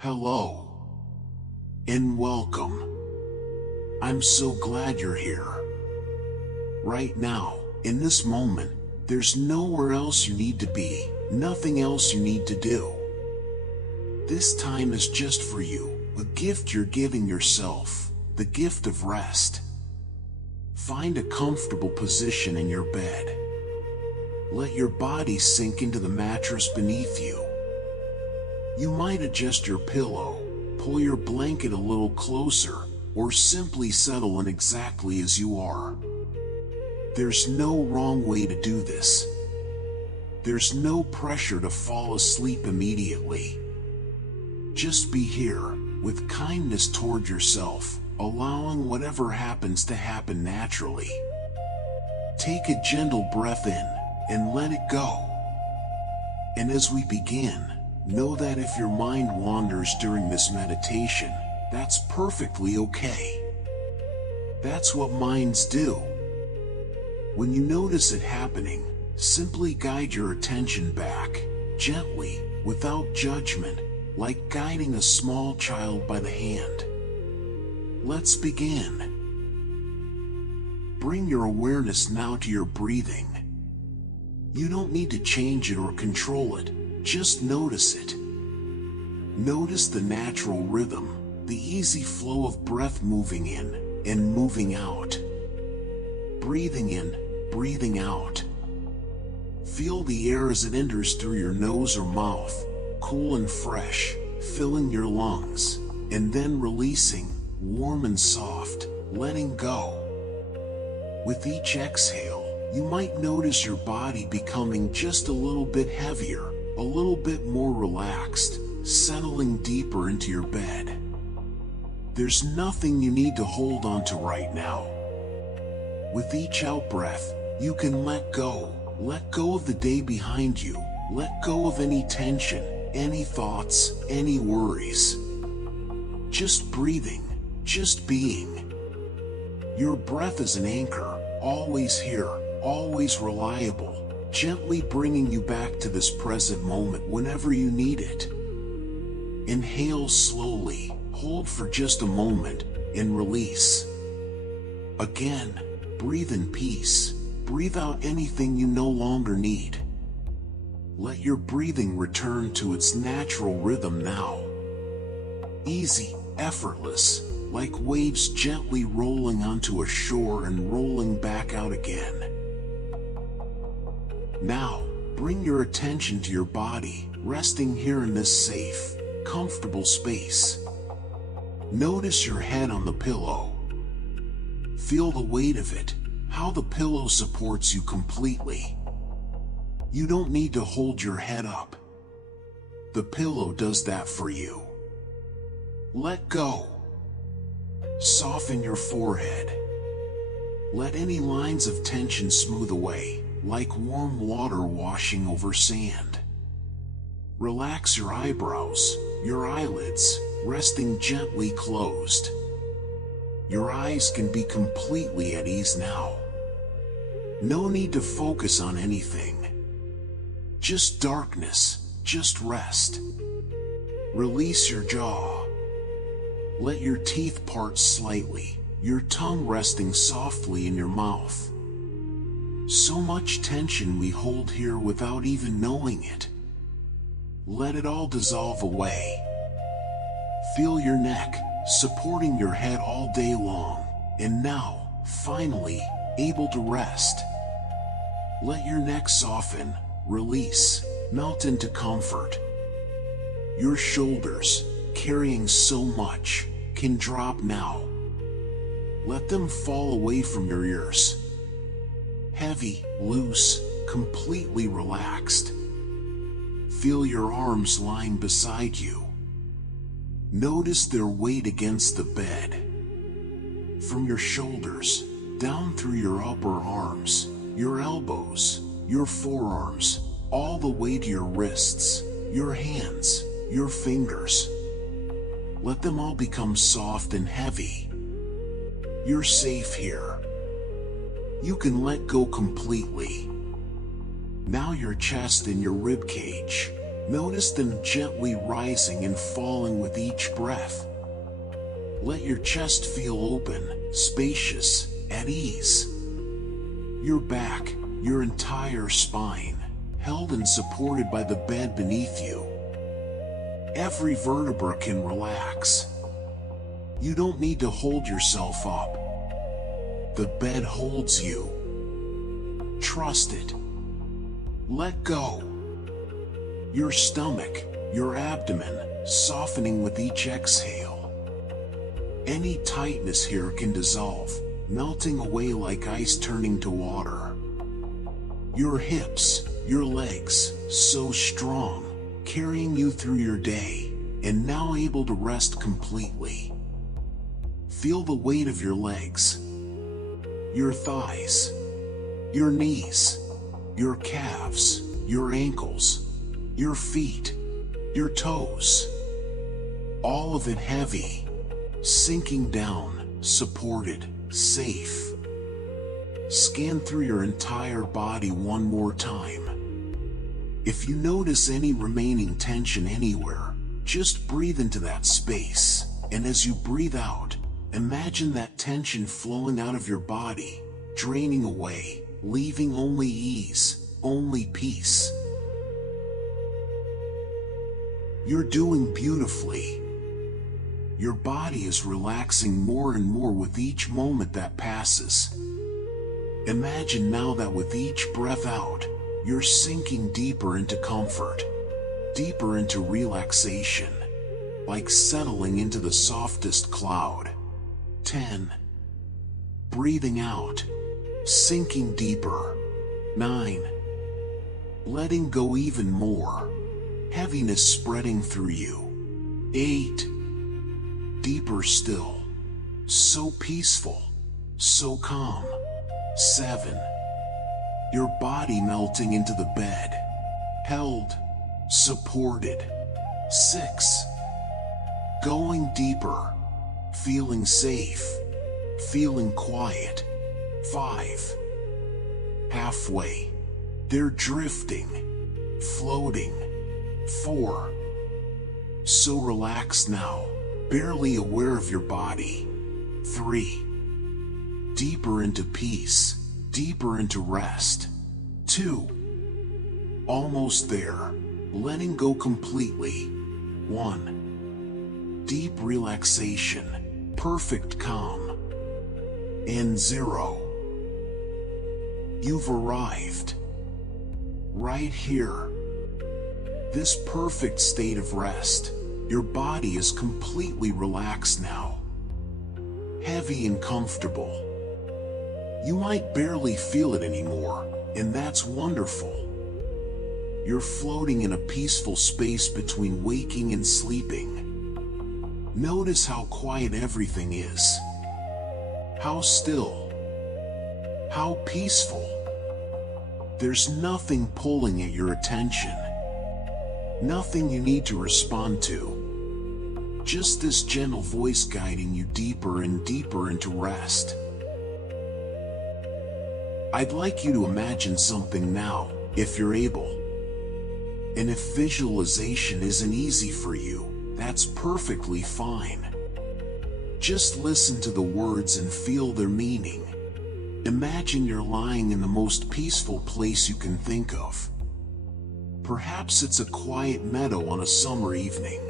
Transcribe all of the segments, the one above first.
Hello, and welcome. I'm so glad you're here. Right now, in this moment, there's nowhere else you need to be, nothing else you need to do. This time is just for you, a gift you're giving yourself, the gift of rest. Find a comfortable position in your bed. Let your body sink into the mattress beneath you. You might adjust your pillow, pull your blanket a little closer, or simply settle in exactly as you are. There's no wrong way to do this. There's no pressure to fall asleep immediately. Just be here, with kindness toward yourself, allowing whatever happens to happen naturally. Take a gentle breath in, and let it go. And as we begin, know that if your mind wanders during this meditation, that's perfectly okay. That's what minds do. When you notice it happening, simply guide your attention back, gently, without judgment, like guiding a small child by the hand. Let's begin. Bring your awareness now to your breathing. You don't need to change it or control it. Just notice it. Notice the natural rhythm, the easy flow of breath moving in and moving out. Breathing in, breathing out. Feel the air as it enters through your nose or mouth, cool and fresh, filling your lungs, and then releasing, warm and soft, letting go. With each exhale, you might notice your body becoming just a little bit heavier, a little bit more relaxed, settling deeper into your bed. There's nothing you need to hold on to right now. With each out-breath, you can let go of the day behind you, let go of any tension, any thoughts, any worries. Just breathing, just being. Your breath is an anchor, always here, always reliable, gently bringing you back to this present moment whenever you need it. Inhale slowly, hold for just a moment, and release. Again, breathe in peace. Breathe out anything you no longer need. Let your breathing return to its natural rhythm now. Easy, effortless, like waves gently rolling onto a shore and rolling back out again. Now, bring your attention to your body, resting here in this safe, comfortable space. Notice your head on the pillow. Feel the weight of it, how the pillow supports you completely. You don't need to hold your head up. The pillow does that for you. Let go. Soften your forehead. Let any lines of tension smooth away, like warm water washing over sand. Relax your eyebrows, your eyelids, resting gently closed. Your eyes can be completely at ease now. No need to focus on anything. Just darkness, just rest. Release your jaw. Let your teeth part slightly, your tongue resting softly in your mouth. So much tension we hold here without even knowing it. Let it all dissolve away. Feel your neck, supporting your head all day long, and now, finally, able to rest. Let your neck soften, release, melt into comfort. Your shoulders, carrying so much, can drop now. Let them fall away from your ears. Heavy, loose, completely relaxed. Feel your arms lying beside you. Notice their weight against the bed. From your shoulders, down through your upper arms, your elbows, your forearms, all the way to your wrists, your hands, your fingers. Let them all become soft and heavy. You're safe here. You can let go completely. Now your chest and your rib cage, Notice them gently rising and falling with each breath. Let your chest feel open, spacious, at ease. Your back, your entire spine, held and supported by the bed beneath you. Every vertebra can relax. You don't need to hold yourself up. The bed holds you. Trust it. Let go. Your stomach, your abdomen, softening with each exhale. Any tightness here can dissolve, melting away like ice turning to water. Your hips, your legs, so strong, carrying you through your day, and now able to rest completely. Feel the weight of your legs, your thighs, your knees, your calves, your ankles, your feet, your toes. All of it heavy, sinking down, supported, safe. Scan through your entire body one more time. If you notice any remaining tension anywhere, just breathe into that space, and as you breathe out, imagine that tension flowing out of your body, draining away, leaving only ease, only peace. You're doing beautifully. Your body is relaxing more and more with each moment that passes. Imagine now that with each breath out, you're sinking deeper into comfort, deeper into relaxation, like settling into the softest cloud. 10. Breathing out, sinking deeper. 9. Letting go even more, heaviness spreading through you. 8. Deeper still, so peaceful, so calm. 7. Your body melting into the bed, held, supported. 6. Going deeper, feeling safe, feeling quiet. 5. Halfway, they're drifting, floating. 4. So relaxed now, barely aware of your body. 3. Deeper into peace, deeper into rest. 2. Almost there, letting go completely. 1. Deep relaxation, perfect calm. And 0. You've arrived. Right here. This perfect state of rest. Your body is completely relaxed now. Heavy and comfortable. You might barely feel it anymore, and that's wonderful. You're floating in a peaceful space between waking and sleeping. Notice how quiet everything is. How still. How peaceful. There's nothing pulling at your attention. Nothing you need to respond to. Just this gentle voice guiding you deeper and deeper into rest. I'd like you to imagine something now, if you're able. And if visualization isn't easy for you, that's perfectly fine. Just listen to the words and feel their meaning. Imagine you're lying in the most peaceful place you can think of. Perhaps it's a quiet meadow on a summer evening.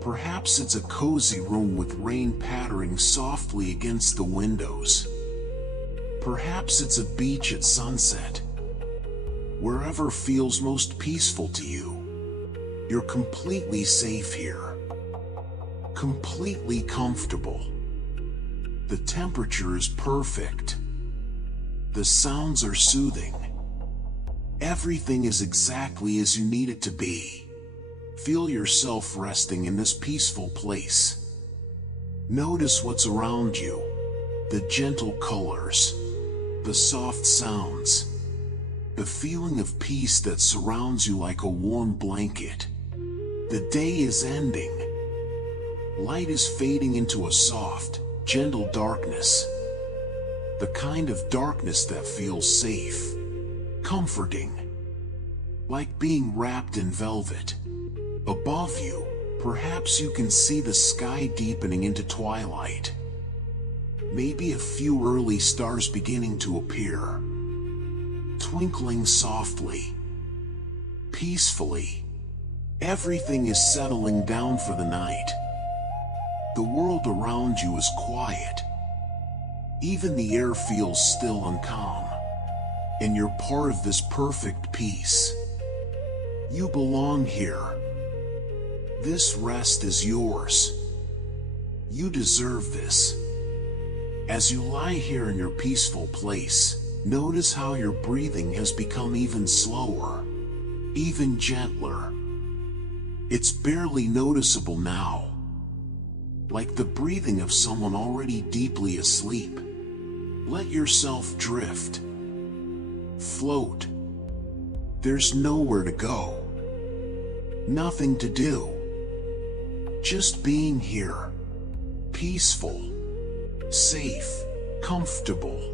Perhaps it's a cozy room with rain pattering softly against the windows. Perhaps it's a beach at sunset. Wherever feels most peaceful to you. You're completely safe here. Completely comfortable. The temperature is perfect. The sounds are soothing. Everything is exactly as you need it to be. Feel yourself resting in this peaceful place. Notice what's around you. The gentle colors. The soft sounds. The feeling of peace that surrounds you like a warm blanket. The day is ending. Light is fading into a soft, gentle darkness. The kind of darkness that feels safe, comforting. like being wrapped in velvet. Above you, perhaps you can see the sky deepening into twilight. Maybe a few early stars beginning to appear, twinkling softly, peacefully. Everything is settling down for the night. The world around you is quiet. Even the air feels still and calm. And you're part of this perfect peace. You belong here. This rest is yours. You deserve this. As you lie here in your peaceful place, notice how your breathing has become even slower, even gentler. It's barely noticeable now, like the breathing of someone already deeply asleep. Let yourself drift, float. There's nowhere to go, nothing to do. Just being here, peaceful, safe, comfortable.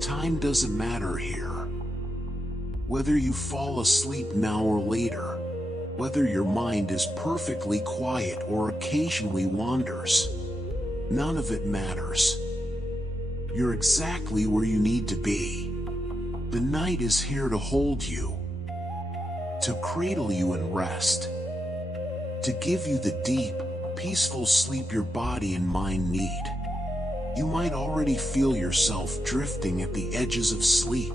Time doesn't matter here. Whether you fall asleep now or later, whether your mind is perfectly quiet or occasionally wanders, none of it matters. You're exactly where you need to be. The night is here to hold you, to cradle you in rest, to give you the deep, peaceful sleep your body and mind need. You might already feel yourself drifting at the edges of sleep.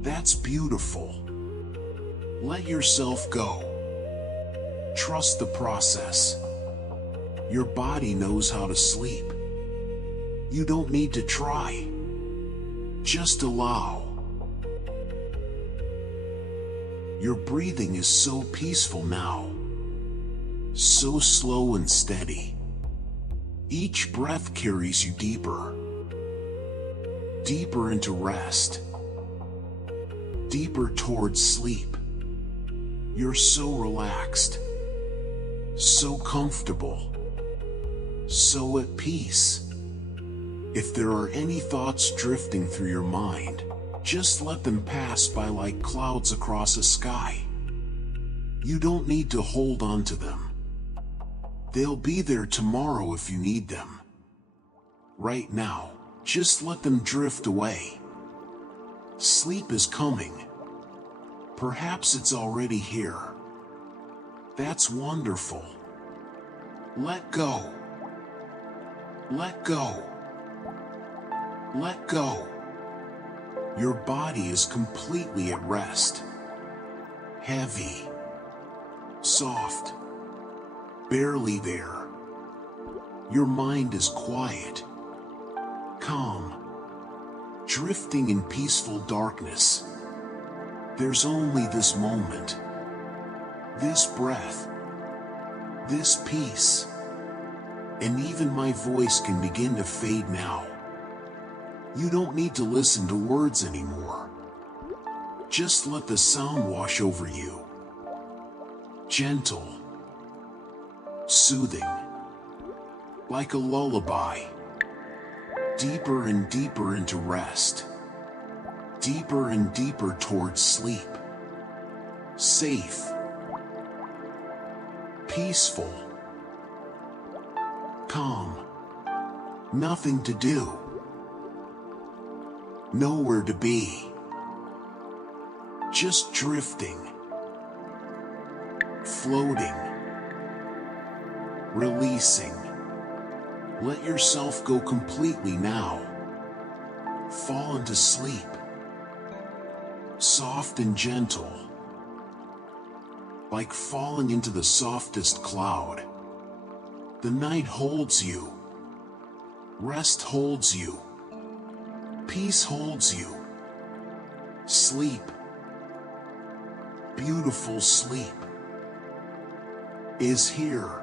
That's beautiful. Let yourself go. Trust the process. Your body knows how to sleep. You don't need to try. Just allow. Your breathing is so peaceful now. So slow and steady. Each breath carries you deeper. Deeper into rest. Deeper towards sleep. You're so relaxed. So comfortable. So at peace. If there are any thoughts drifting through your mind, just let them pass by like clouds across a sky. You don't need to hold on to them. They'll be there tomorrow if you need them. Right now, just let them drift away. Sleep is coming. Perhaps it's already here. That's wonderful. Let go. Let go. Let go. Your body is completely at rest. Heavy. Soft. Barely there. Your mind is quiet. Calm. Drifting in peaceful darkness. There's only this moment. This breath. This peace. And even my voice can begin to fade now. You don't need to listen to words anymore. Just let the sound wash over you. Gentle. Soothing. Like a lullaby. Deeper and deeper into rest. Deeper and deeper towards sleep. Safe. Peaceful. Calm. Nothing to do. Nowhere to be. Just drifting. Floating. Releasing. Let yourself go completely now. Fall into sleep. Soft and gentle. Like falling into the softest cloud. The night holds you. Rest holds you. Peace holds you. Sleep. Beautiful sleep is here.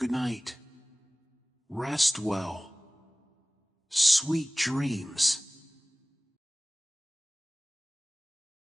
Good night. Rest well. Sweet dreams.